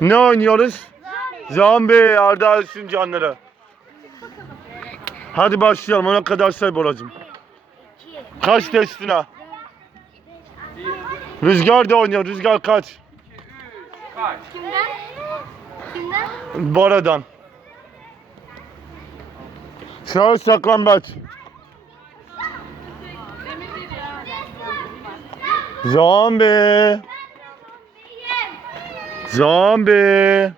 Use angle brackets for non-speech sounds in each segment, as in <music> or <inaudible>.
Ne oynuyoruz? Zombi Arda Alsın canları. Hadi başlayalım ona kadar say Boracığım. Kaç destina? Rüzgar da oynuyor. Rüzgar kaç? Kimden? Kimden? Bora'dan. Şahıs saklambaç. Zombi. Zombi.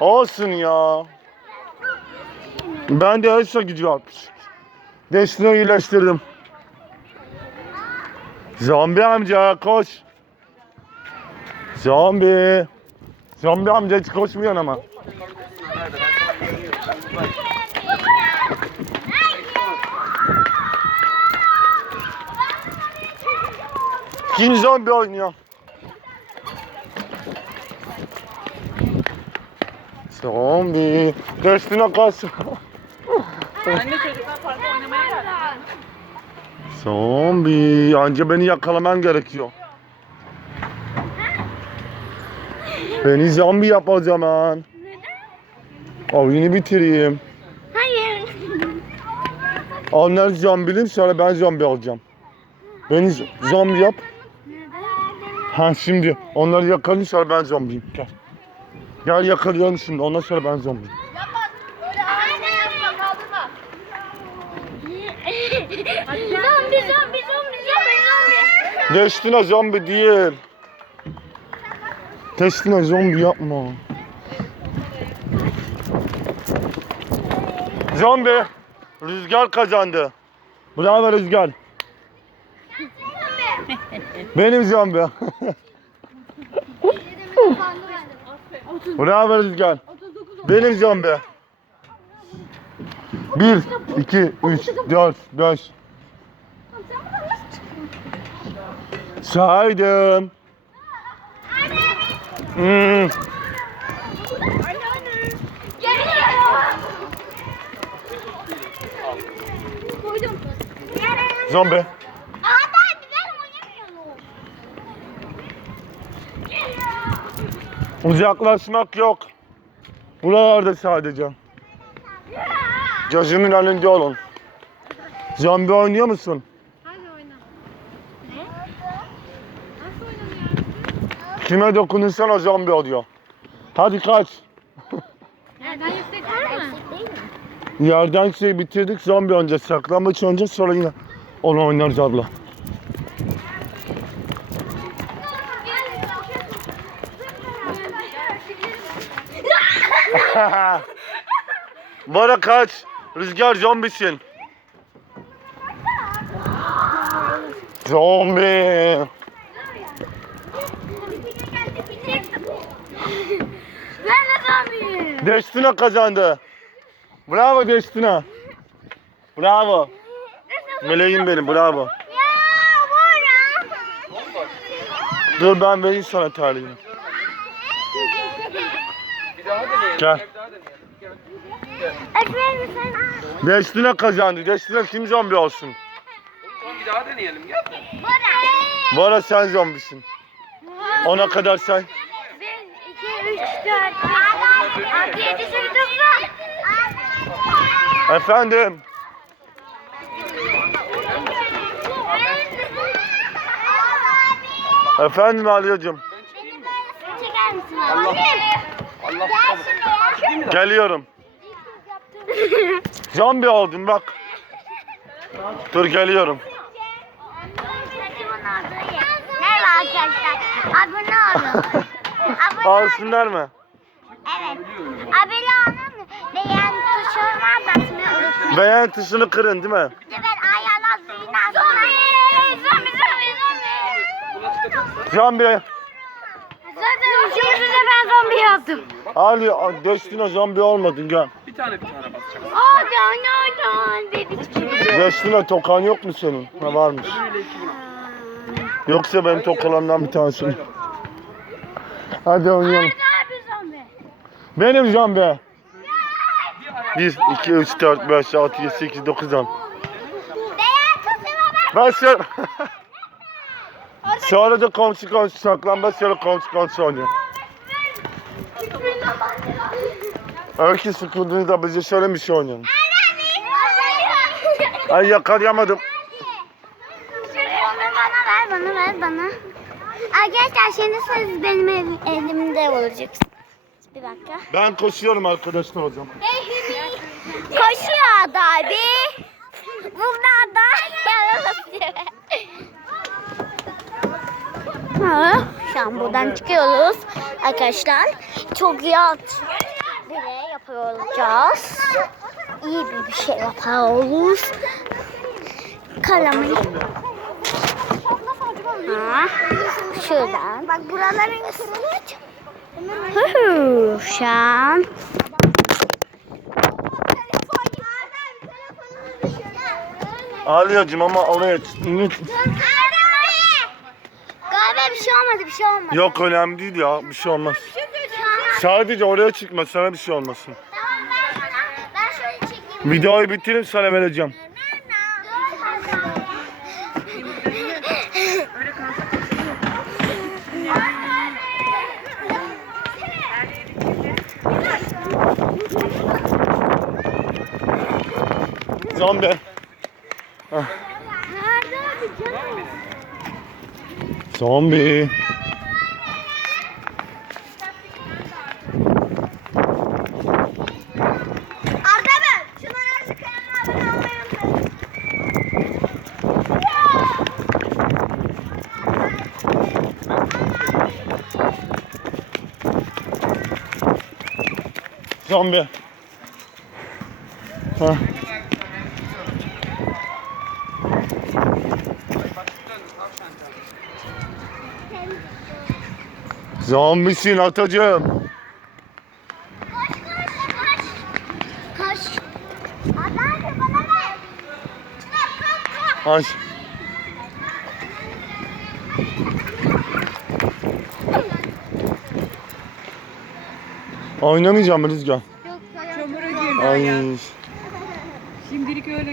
Olsun ya. Ben de Elsa gücü yapmış. Destino iyileştirdim. Zombi amca koş. Zombi. Zombi amca hiç koşmuyorsun ama. Kim zombi oynuyor? Zombi. Destino kaç. Anne çocuklar parkta oynamaya geldi. Zombi. Anca beni yakalaman gerekiyor. Beni zombi yap o zaman. Oyunu bitireyim. Hayır. Onlar zombilim sonra ben zombi olacağım. Beni zombi yap. Ha şimdi onları yakalayın sonra ben zombiyim. Gel. Gel yakalayalım şimdi ondan sonra ben zombiyim. Yapma. Böyle ağzına yapma kaldırma. zombi zombi zombi zombi zombi. Destina zombi değil. Destina zombi yapma. Zombi. Rüzgar kazandı. Bravo Rüzgar. Benim zombi. <laughs> Bravo Rüzgar. Benim zombi. 1, 2, 3, 4, 5. Saydım. Hmm. Zombi. Aa ben ben oynamıyorum. Uzaklaşmak yok. Buralarda sadece. Gözümün önünde olun. Zombi oynuyor musun? Hadi oyna. Ne? Nasıl oynanıyor? Kime dokunursan o zombi oluyor. Hadi kaç. Nereden yüksek var mı? Yerden şey bitirdik zombi önce saklambaç önce sonra yine onu oynarız abla. Bana kaç. Rüzgar zombisin. Zombi. Ben de zombiyim. Destina kazandı. Bravo Destina. Bravo. Meleğim benim bravo. Bora. Dur ben vereyim sana tarihini. Bir daha deneyelim. Gel. Efendim sen. Destina kazandı. Destina kim zombi olsun? Son bir daha deneyelim gel. Bora. Bana sen zombisin. Ona kadar say. 1, 2, 3, 4, 5, 6, 7, 8, 9, Efendim. Efendim Aliyacığım. Çeker misin? Allah. Allah Gel. Geliyorum. <laughs> Zombi oldum bak. Dur geliyorum. Merhaba arkadaşlar. Abone olun. Abone. Alsınlar mı? Evet. Abone olun. Beğen tuşuna basmayı unutmayın. Beğen tuşunu kırın değil mi? Ben ayağına zina Zombi. Zombi zombi zombi. Zombi. Zaten üçümüzü de ben zombi yaptım. Ali, Destina zombi olmadın gel. Bir tane bir tane basacağız. Hadi hadi hadi dedik. Destina tokan yok mu senin? Ha varmış. Yoksa benim tokalarımdan bir tanesi. Hadi oynayalım. Hadi abi zombi. Benim zombi. 1, 2, 3, 4, 5, 6, 7, 8, 9, 10. Beğen tuşuna bas. Ben sen... Sonra da komşu komşu saklambaç şöyle komşu komşu oynuyor. Öykü sıkıldığınızda bize şöyle bir şey oynayalım. Ay yakalayamadım. Bana ver, bana ver, bana. Arkadaşlar şimdi siz benim elim, elimde olacaksınız. Bir dakika. Ben koşuyorum arkadaşlar hocam. Koşuyor da abi. Bunlar da. Ha, Şu an buradan çıkıyoruz arkadaşlar. Çok yat bile yapıyoruz. İyi bir, bir şey yapıyoruz. Kalemi. Ha, şuradan. Bak buraların hı, Şu an Ağlayacağım ama oraya Galiba bir şey olmadı, bir şey olmadı. Yok önemli değil ya bir şey olmaz. Sadece oraya çıkma sana bir şey olmasın. Tamam ben sana, ben şöyle çekeyim. Videoyu bitirip sana vereceğim. Zombi. Hah, Nerede abi canım? Zombi. Arda ben. Şunları azıcık kanalıma abone olmayı unutmayın. Zombi. Hah. Zombisin atacağım. Kaç. Arda abi bana ver. Kalk kalk kalk. Ay. Oynamayacağım Rüzgar. Yok, Çamura girdi Ay. Şimdilik öyle